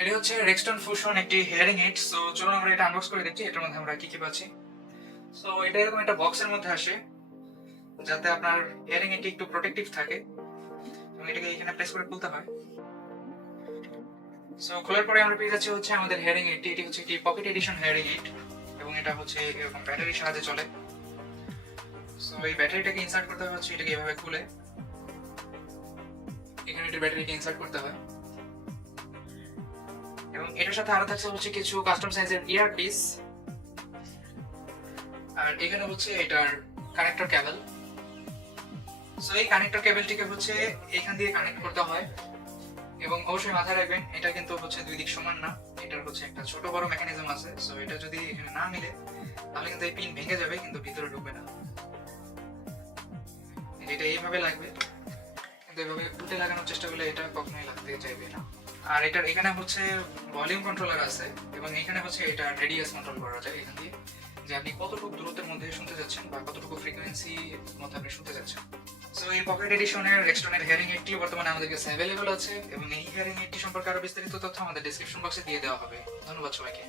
এটা হচ্ছে রেক্সটন ফুশন একটি হিয়ারিং এইড। সো চলুন আমরা এটা আনবক্স করে দেখি এটার মধ্যে আমরা কি কি পাচ্ছি। সো এটা এরকম একটা বক্সের মধ্যে আসে যাতে আপনার হিয়ারিং এইডটি একটু প্রোটেক্টিভ থাকে এবং এটাকে এখানে প্রেস করে খুলতে হয়। সো খোলার পরে আমরা পেয়ে যাচ্ছি হচ্ছে আমাদের হিয়ারিং এইডটি। এটি হচ্ছে একটি পকেট এডিশন হিয়ারিং এইড এবং এটা হচ্ছে এরকম ব্যাটারির সাহায্যে চলে। সো এই ব্যাটারিটাকে ইনসার্ট করতে হবে হচ্ছে এটাকে এভাবে খুলে এখানে একটা ব্যাটারিকে ইনসার্ট করতে হয় এবং এটার সাথে আরো থাকছে হচ্ছে কিছু কাস্টম সাইজের ইয়ারপিস। আর এখানে হচ্ছে এটার কানেক্টর কেবল। সো এই কানেক্টর কেবলটিকে হচ্ছে এখান দিয়ে কানেক্ট করতে হয় এবং অবশ্যই মাথায় রাখবেন এটা কিন্তু হচ্ছে দুই দিক সমান না, এটার হচ্ছে একটা ছোট বড় মেকানিজম আছে। সো এটা যদি এখানে না মিলে তাহলে কিন্তু এই পিন ভেঙে যাবে কিন্তু ভিতরে ঢুকবে না। এটা এইভাবে লাগবে কিন্তু এভাবে উল্টে লাগানোর চেষ্টা করলে এটা কখনোই লাগতে চাইবে না। আর এটার এখানে হচ্ছে ভলিউম কন্ট্রোলার আছে এবং এখানে হচ্ছে এটা রেডিয়াস কন্ট্রোল করা যায় এখান দিয়ে, যে আপনি কতটুকু দূরত্বের মধ্যে শুনতে যাচ্ছেন বা কতটুকু ফ্রিকোয়েন্সি মধ্যে আপনি শুনতে যাচ্ছেন। সো এই পকেট এডিশনের রেক্সটনের হিয়ারিং এইডটি বর্তমানে আমাদের কাছে অ্যাভেলেবল আছে এবং এই হিয়ারিং এইডটি সম্পর্কে আরো বিস্তারিত তথ্য আমাদের ডেসক্রিপশন বক্সে দিয়ে দেওয়া হবে। ধন্যবাদ সবাইকে।